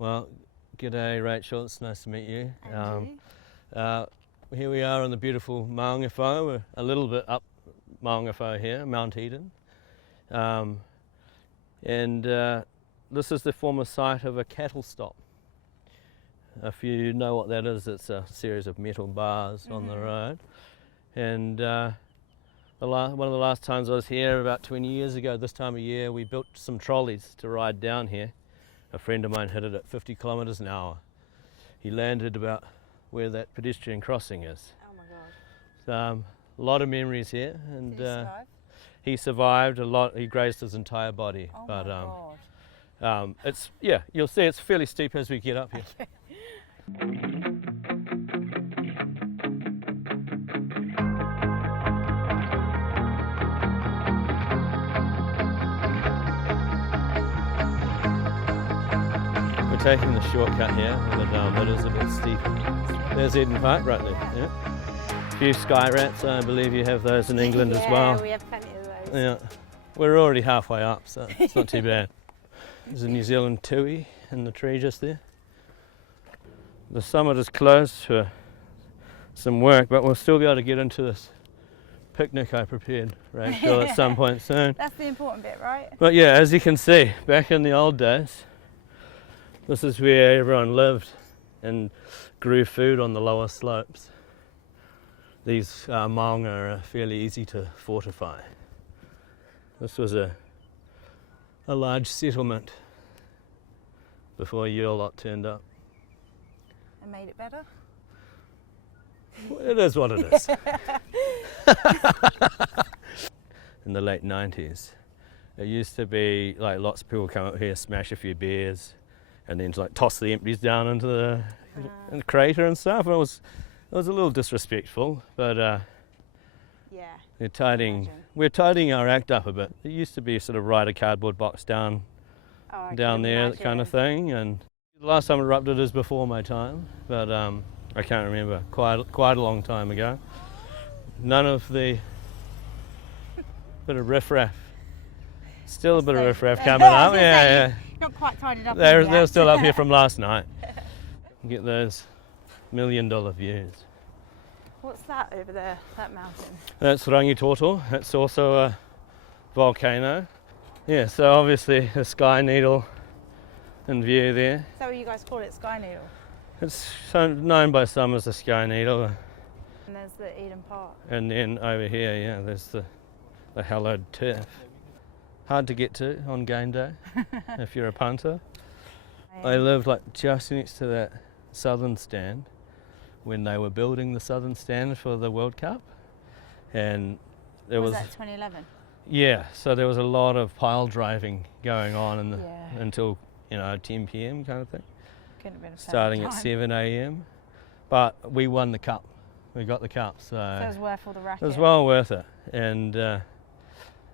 Well, g'day Rachel, it's nice to meet you. And Here we are on the beautiful Maungawhau. We're a little bit up Maungawhau here, Mount Eden. This is the former site of a cattle stop. If you know what that is, it's a series of metal bars on the road. And one of the last times I was here, about 20 years ago, this time of year, we built some trolleys to ride down here. A friend of mine hit it at 50 kilometres an hour. He landed about where that pedestrian crossing is. Oh my God. So, a lot of memories here. And Did he survive? he survived a lot. He grazed his entire body. Oh but my God. it's, yeah, you'll see it's fairly steep as we get up here. We're taking the shortcut here, but it is a bit steep. There's Eden Park right there. Yeah. A few sky rats, I believe you have those in England as well. Yeah, we have plenty of those. Yeah, we're already halfway up, so it's not too bad. There's a New Zealand tui in the tree just there. The summit is closed for some work, but we'll still be able to get into this picnic I prepared, Rachel, at some point soon. That's the important bit, right? But yeah, as you can see, back in the old days, this is where everyone lived and grew food on the lower slopes. These maunga are fairly easy to fortify. This was a large settlement before your lot turned up. And made it better? Well, it is what it is. In the late 90s, it used to be like lots of people come up here, smash a few beers, and then like toss the empties down into the crater and stuff. And it was a little disrespectful, but Yeah. we're tidying our act up a bit. It used to be sort of ride a cardboard box down there, kind of thing. And the last time it erupted is before my time, but I can't remember. Quite a long time ago. None of the bit of riffraff. Still a bit of riffraff coming up. Yeah. Not quite tidied up. They're still up here from last night. Get those $1 million views. What's that over there, that mountain? That's Rangitoto. It's also a volcano. Yeah, so obviously a sky needle in view there. Is that what you guys call it, Sky Needle? It's known by some as the sky needle. And there's the Eden Park. And then over here, yeah, there's the hallowed turf. Hard to get to on game day if you're a punter. I lived like just next to that southern stand when they were building the southern stand for the World Cup, and there was that 2011? Yeah, so there was a lot of pile driving going on until 10 p.m. kind of thing. Couldn't have been a starting time. at 7 a.m. But we won the cup. We got the cup, so it was worth all the racket. It was well worth it. And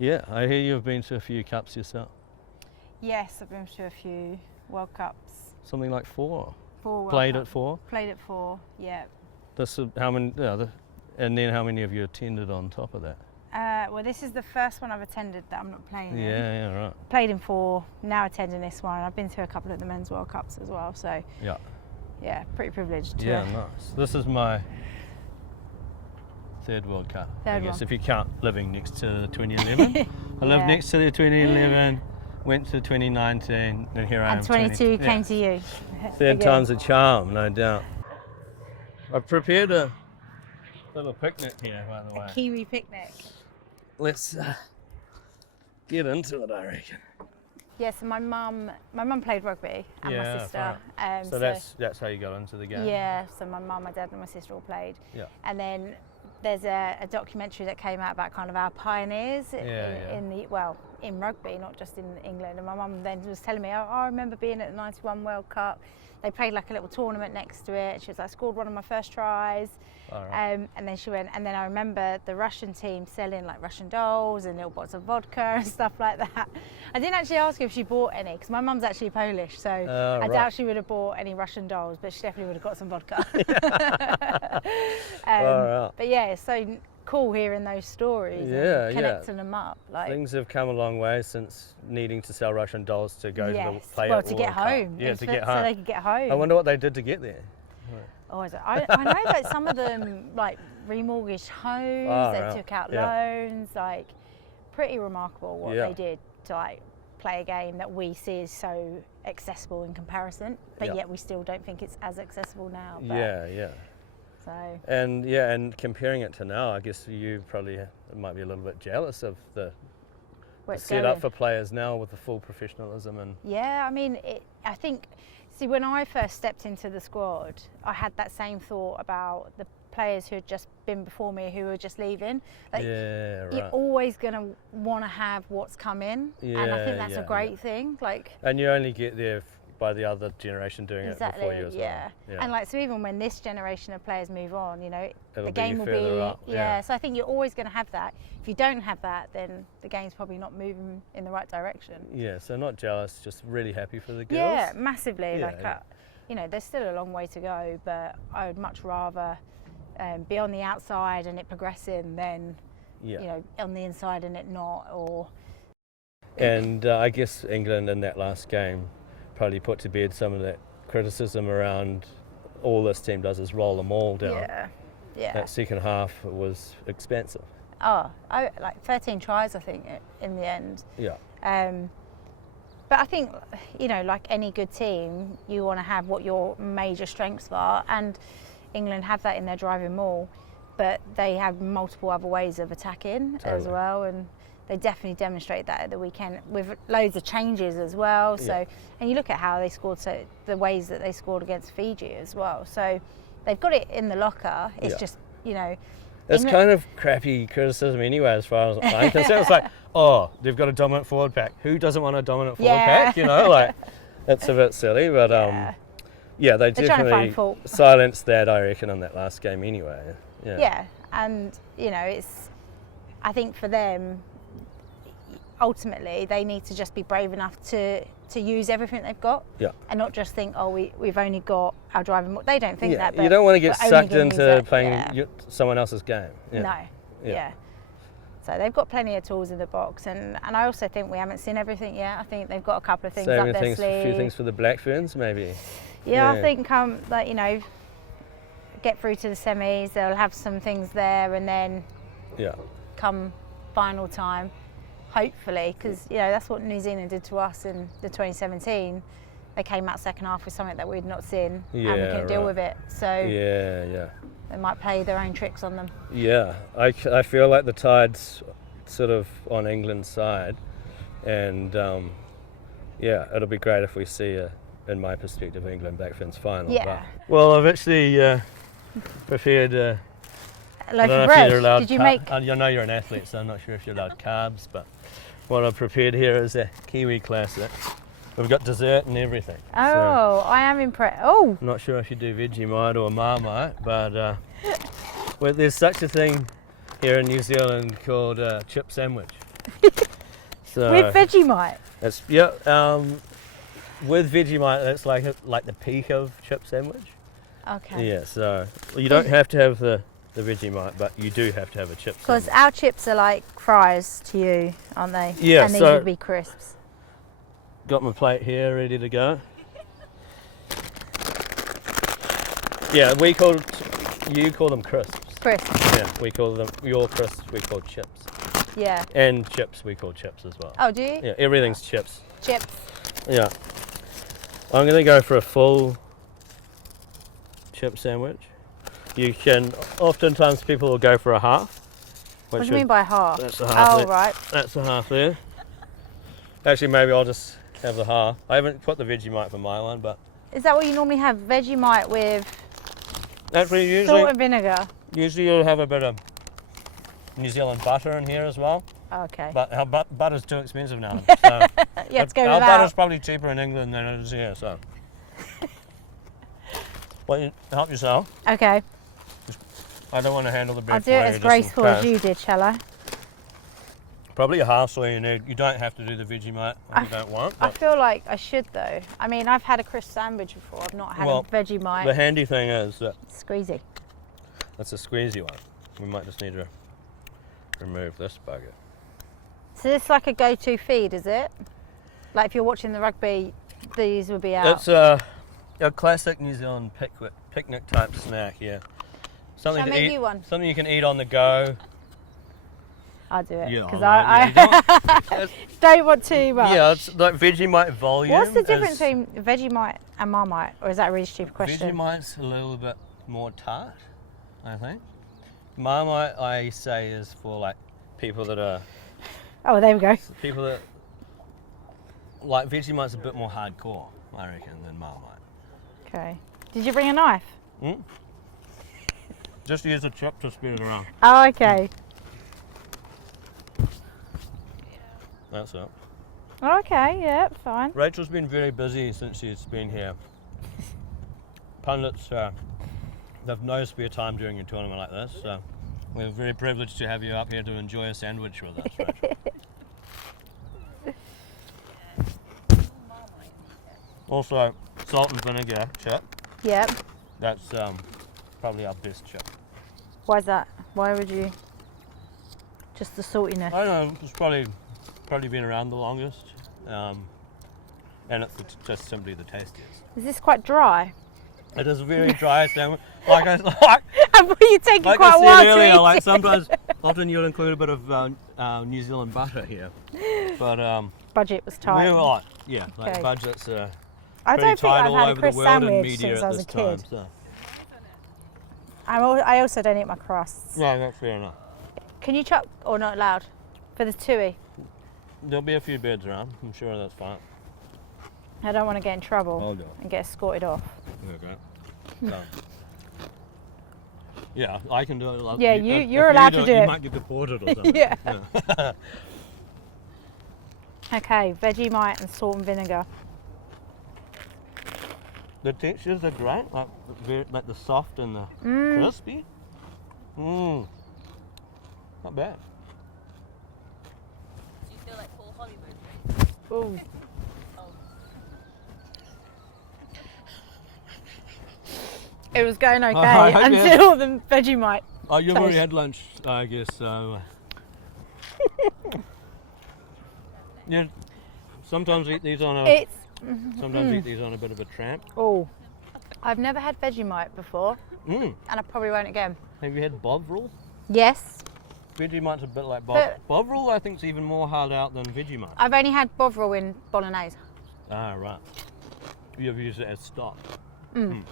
yeah, I hear you've been to a few cups yourself. Yes, I've been to a few World Cups. Something like 4. 4 World Played Cups. at 4. Played at 4. Yeah. This is how many? And then how many of you attended on top of that? Well, this is the first one I've attended that I'm not playing in. Yeah, right. Played in 4, now attending this one. I've been to a couple of the Men's World Cups as well, so yeah, pretty privileged. Yeah, nice. This is my 3rd World Cup, I guess, if you count living next to 2011. I lived next to the 2011, went to 2019, and here I am. And 22 came to you. 3rd time's a charm, no doubt. I've prepared a little picnic here, by the way. A Kiwi picnic. Let's get into it, I reckon. Yeah, so my mum played rugby, and my sister. Right. So that's how you got into the game? Yeah, so my mum, my dad and my sister all played. Yeah. And then there's a documentary that came out about kind of our pioneers in rugby, not just in England. And my mum then was telling me, I remember being at the 91 World Cup. They played like a little tournament next to it. She was like, I scored one of my first tries. And then she went, and then I remember the Russian team selling like Russian dolls and little bottles of vodka and stuff like that. I didn't actually ask her if she bought any, because my mum's actually Polish, so I doubt she would have bought any Russian dolls, but she definitely would have got some vodka. But yeah, it's so cool hearing those stories and connecting them up. Like, things have come a long way since needing to sell Russian dolls to go to the play well, at to World get Cup. home. Yeah, to get home. So they could get home. I wonder what they did to get there. Oh, I know that some of them like remortgaged homes, they took out loans, like pretty remarkable what they did to like play a game that we see as so accessible in comparison, but yet we still don't think it's as accessible now. But, so. And comparing it to now, I guess you probably might be a little bit jealous of the setup for players now with the full professionalism and. Yeah, I mean, I think. See, when I first stepped into the squad, I had that same thought about the players who had just been before me who were just leaving. Like, you're always going to want to have what's come in, and I think that's a great thing. Like, and you only get there by the other generation doing it before you as well. Yeah. And like, so even when this generation of players move on, you know, the game will be up. So I think you're always going to have that. If you don't have that, then the game's probably not moving in the right direction. Yeah, so not jealous, just really happy for the girls. Yeah, massively. You know, there's still a long way to go, but I would much rather be on the outside and it progressing than you know, on the inside and it not. And I guess England in that last game probably put to bed some of that criticism around all this team does is roll them all down. Yeah. That second half was expensive. Like 13 tries, I think, in the end. Yeah. But I think, you know, like any good team, you want to have what your major strengths are, and England have that in their driving maul, but they have multiple other ways of attacking as well, and they definitely demonstrate that at the weekend with loads of changes as well. So, and you look at how they scored, so the ways that they scored against Fiji as well. So they've got it in the locker. It's just, you know. It's kind of crappy criticism anyway, as far as I'm concerned. It's like, oh, they've got a dominant forward pack. Who doesn't want a dominant forward pack? You know, like, it's a bit silly, but they definitely silenced that, I reckon, in that last game anyway. Yeah, and you know, I think for them, ultimately, they need to just be brave enough to use everything they've got, and not just think, oh, we've only got our driving. They don't think that. But you don't want to get sucked into playing someone else's game. No. So they've got plenty of tools in the box, and I also think we haven't seen everything yet. I think they've got a couple of things up their sleeve. A few things for the Black Ferns, maybe. Yeah, I think you know, get through to the semis. They'll have some things there, and then come final time. Hopefully, because you know that's what New Zealand did to us in the 2017. They came out second half with something that we'd not seen, and we couldn't deal with it. So they might play their own tricks on them. Yeah, I feel like the tide's sort of on England's side, and it'll be great if we see in my perspective, England Black Ferns final. Yeah. Well, I've actually prepared. Loaf of bread. Did you make? I know you're an athlete, so I'm not sure if you're allowed carbs, but what I've prepared here is a Kiwi classic. We've got dessert and everything. Oh, so I am impressed. Oh. I'm not sure if you do Vegemite or Marmite, but well, there's such a thing here in New Zealand called chip sandwich. So with Vegemite? It's with Vegemite, it's like the peak of chip sandwich. Okay. Yeah, so you don't have to have the Vegemite, but you do have to have a chip sandwich. Because our chips are like fries to you, aren't they? Yeah, and these would be crisps. Got my plate here ready to go. Yeah, you call them crisps. Crisps. Yeah, we call them, your crisps we call chips. Yeah. And chips we call chips as well. Oh, do you? Yeah, everything's chips. Chips. Yeah. I'm going to go for a full chip sandwich. You can, oftentimes people will go for a half. What do you mean by half? That's a half. Oh, right. That's a half there. Actually, maybe I'll just have the half. I haven't put the Vegemite for my one, but... Is that what you normally have? Vegemite with usually, salt and vinegar? Usually you'll have a bit of New Zealand butter in here as well. Okay. But our butter's too expensive now. So you have to go our without. butter's probably cheaper in England than it is here, so... Well, help yourself. Okay. I don't want to handle the bread. I'll do it as graceful as you did, shall I? Probably a half's all you need. You don't have to do the Vegemite if you don't want. I feel like I should though. I mean, I've had a crisp sandwich before. I've not had a Vegemite. The handy thing is that... Squeezy. That's a squeezy one. We might just need to remove this bugger. So this is like a go-to feed, is it? Like if you're watching the rugby, these would be out. It's a classic New Zealand picnic type snack, yeah. Something Shall I to make eat, you one? something you can eat on the go. I'll do it Yeah, because I don't want too much. Yeah, it's like Vegemite volume. What's the difference between Vegemite and Marmite, or is that a really stupid question? Vegemite's a little bit more tart, I think. Marmite, I say, is for like people that are. Oh, there we go. People that like Vegemite's a bit more hardcore, I reckon, than Marmite. Okay. Did you bring a knife? Just use a chip to spin it around. Oh, okay. That's it. Okay, yeah, fine. Rachel's been very busy since she's been here. Pundits, they've no spare time during a tournament like this, so we're very privileged to have you up here to enjoy a sandwich with us, Rachel. Also, salt and vinegar chip. Yep. That's probably our best chip. Why's that? Why would you? Just the saltiness. I don't know, it's probably been around the longest, and it's just simply the tastiest. Is this quite dry? It is a very dry sandwich. Like I thought you taking like quite I a while said to earlier, eat like it. sometimes, often you'll include a bit of New Zealand butter here, but Budget was tight. we're like, yeah, like Okay. budgets are I pretty don't think tight I've all had a over the crisp world and sandwich media since at I was this a kid. time. So. I also don't eat my crusts. No, that's fair enough. Can you chuck, or not allowed, for the tui? There'll be a few beds around. I'm sure that's fine. I don't want to get in trouble I'll do it. and get escorted off. Okay. So, yeah, I can do it. Like, Yeah, if you're allowed to do You it. might get deported or something. Yeah. Okay, Vegemite and salt and vinegar. The textures are great, like the soft and the crispy. Not bad. Do you feel like Paul Hollywood? Ooh. It was going okay I hope you until the Vegemite. Oh, you've already Toast. had lunch, I guess, so. Yeah, sometimes eat these on a. It's Sometimes eat these on a bit of a tramp. oh, I've never had Vegemite before, Mm. and I probably won't again. Have you had Bovril? Yes, Vegemite's a bit like But- Bovril. I think is even more hard out than Vegemite. I've only had Bovril in bolognese. Ah, right. You've used it as stock. Mm.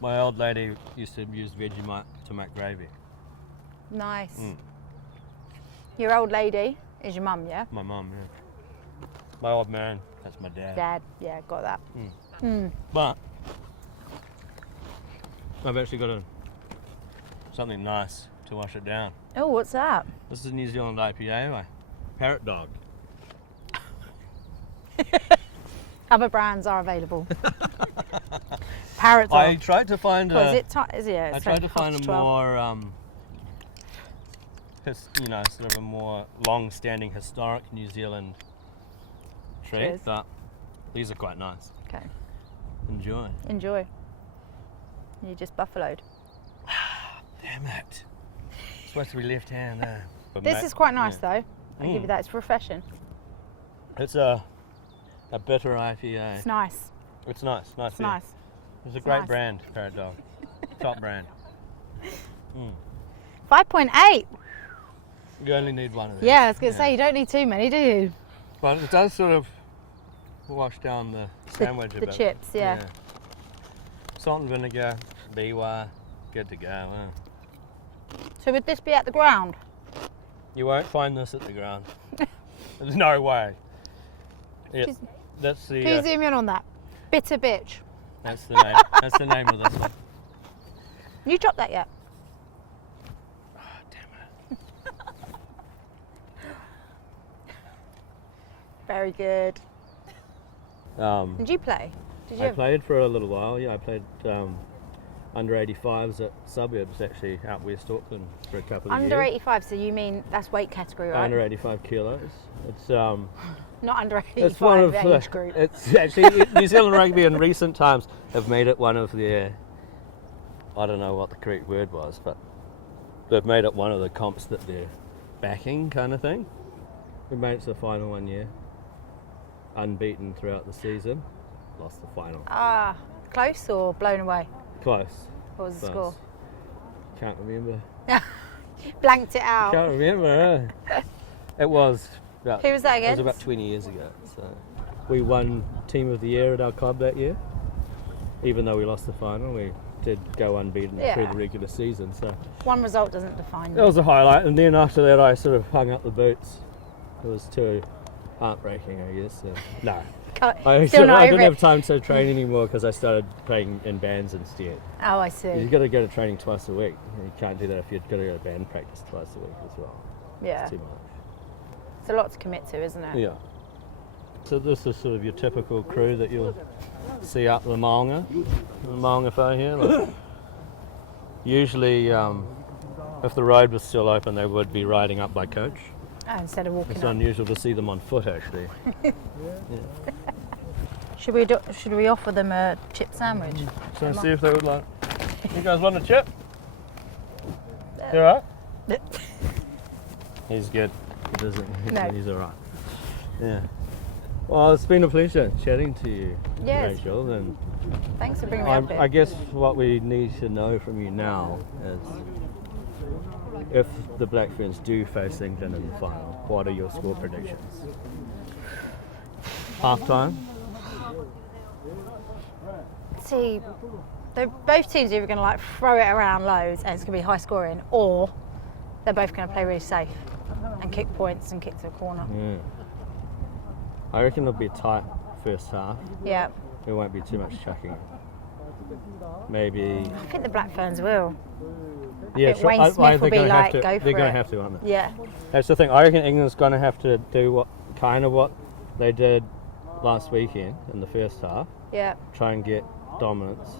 My old lady used to use Vegemite to make gravy. Nice. Mm. Your old lady is your mum, yeah? My mum, yeah. My old man, that's my dad. Dad, yeah, got that. But I've actually got something nice to wash it down. Oh, what's that? This is New Zealand IPA, my Parrot Dog. Other brands are available. Parrots I are. tried to find What, is a. it? Is it? Yeah, I it's tried like to find half a 12. more, sort of a more long-standing historic New Zealand treat, Cheers. but these are quite nice. Okay, Enjoy. enjoy. You just buffaloed. Damn it. It's supposed to be left hand there. But This is quite nice yeah. though. I'll give you that. It's refreshing. It's a bitter IPA. It's nice. It's nice. Nice. It's beer. nice. It's a great nice. brand, Parrot Dog. Top brand. 5.8. You only need one of these. Yeah, I was going to say, you don't need too many, do you? But it does sort of wash down the sandwich a the bit. chips, yeah. Salt and vinegar, biwa, good to go. Huh? So would this be at the ground? You won't find this at the ground. There's no way. Yeah, Just- that's the Can you zoom in on that? Bitter bitch. that's the name. That's the name of this one. You dropped that yet? Oh, damn it. Very good. Did you play? Did you? I played for a little while. Yeah, I played under 85s at Suburbs, actually out west Auckland for a couple of years. Under 85, so you mean that's weight category, right? Under 85 kilos. It's Not under it's one 85 of age the, group. it's actually New Zealand Rugby in recent times have made it one of their, I don't know what the correct word was, but they've made it one of the comps that they're backing, kind of thing. We made it to the final one year, unbeaten throughout the season, lost the final. Ah, close or blown away? Close. What was the Close. score? Can't remember. Blanked it out. Can't remember. It was about, Who was that it was against? about 20 years ago. So we won Team of the Year at our club that year. Even though we lost the final, we did go unbeaten through the regular season. So one result doesn't define that you. was a highlight. And then after that, I sort of hung up the boots. It was too heartbreaking, I guess. So, no. I didn't have time to train anymore because I started playing in bands instead. Oh, I see. You've got to go to training twice a week. You can't do that if you've got to go to band practice twice a week as well. Yeah. It's too much. It's a lot to commit to, isn't it? Yeah. So this is sort of your typical crew that you'll see up the Maunga Whau here. Like, usually, if the road was still open, they would be riding up by coach. Oh, instead of walking It's up. unusual to see them on foot, actually. Should we offer them a chip sandwich? So see if they would like. You guys want a chip? You alright? He's good. He doesn't. No. He's alright. Yeah. Well, it's been a pleasure chatting to you, Yes. Rachel. And Thanks for bringing me up here. I guess what we need to know from you now is, if the Black Ferns do face England in the final, what are your score predictions? Half time? See, both teams are either going to like throw it around loads and it's going to be high scoring, or they're both going to play really safe and kick points and kick to the corner. Yeah. I reckon it'll be a tight first half. Yeah. There won't be too much chucking. Maybe. I think the Black Ferns will. Yeah, think Wayne Smith will be like, go for They're going to it. have to, aren't they? Yeah. That's the thing. I reckon England's going to have to do what they did last weekend in the first half. Yeah. Try and get dominance,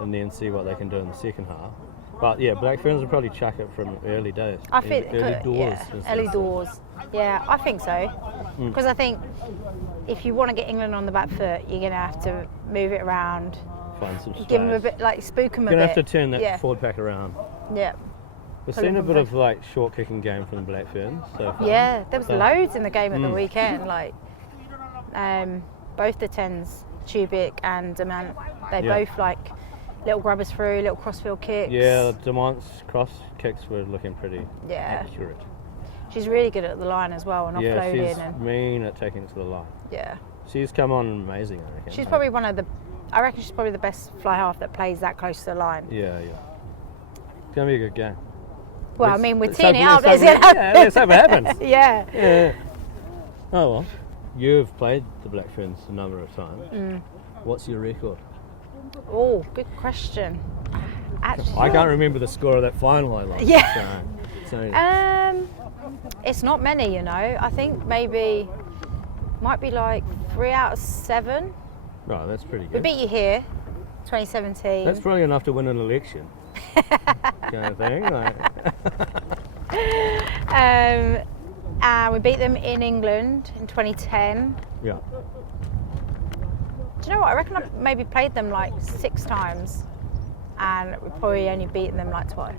and then see what they can do in the second half. But yeah, Black Ferns will probably chuck it from early days. I think early doors. Yeah, early doors. Yeah, I think so. Because I think if you want to get England on the back foot, you're going to have to move it around. Find some space. Give them a bit, like spook them a bit. You're going to have to turn that forward pack around. Yeah. We've Pull seen a them bit back. of like short kicking game from the Black Ferns so far. Yeah, there was So- loads in the game at the weekend. Like, both the tens, Tubic and Demant, they both like little grubbers through, little crossfield kicks. Yeah, Demant's cross kicks were looking pretty Yeah. accurate. She's really good at the line as well and Yeah, offloading. she's And mean at taking it to the line. yeah, She's come on amazing, I reckon. she's probably I reckon she's probably the best fly half that plays that close to the line. Yeah. It's going to be a good game. Well, I Let's- mean, we're let's teeing it hope- up. let's Let's hope- yeah, let's hope it happens. Yeah. Yeah. Oh well, you've played the Black Ferns a number of times. What's your record? Oh, good question. Actually, I can't remember the score of that final I lost. Yeah. So, it's not many, you know. I think might be like 3 out of 7. right, that's pretty We good. beat you here, 2017. That's probably enough to win an election. Kind of thing. Like. And we beat them in England in 2010. Yeah. Do you know what? I reckon I've maybe played them like 6 times, and we've probably only beaten them like twice.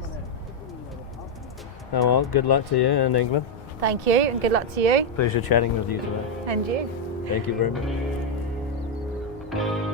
Oh well, good luck to you in England. Thank you, and good luck to you Pleasure chatting with you today. and you. Thank you very much.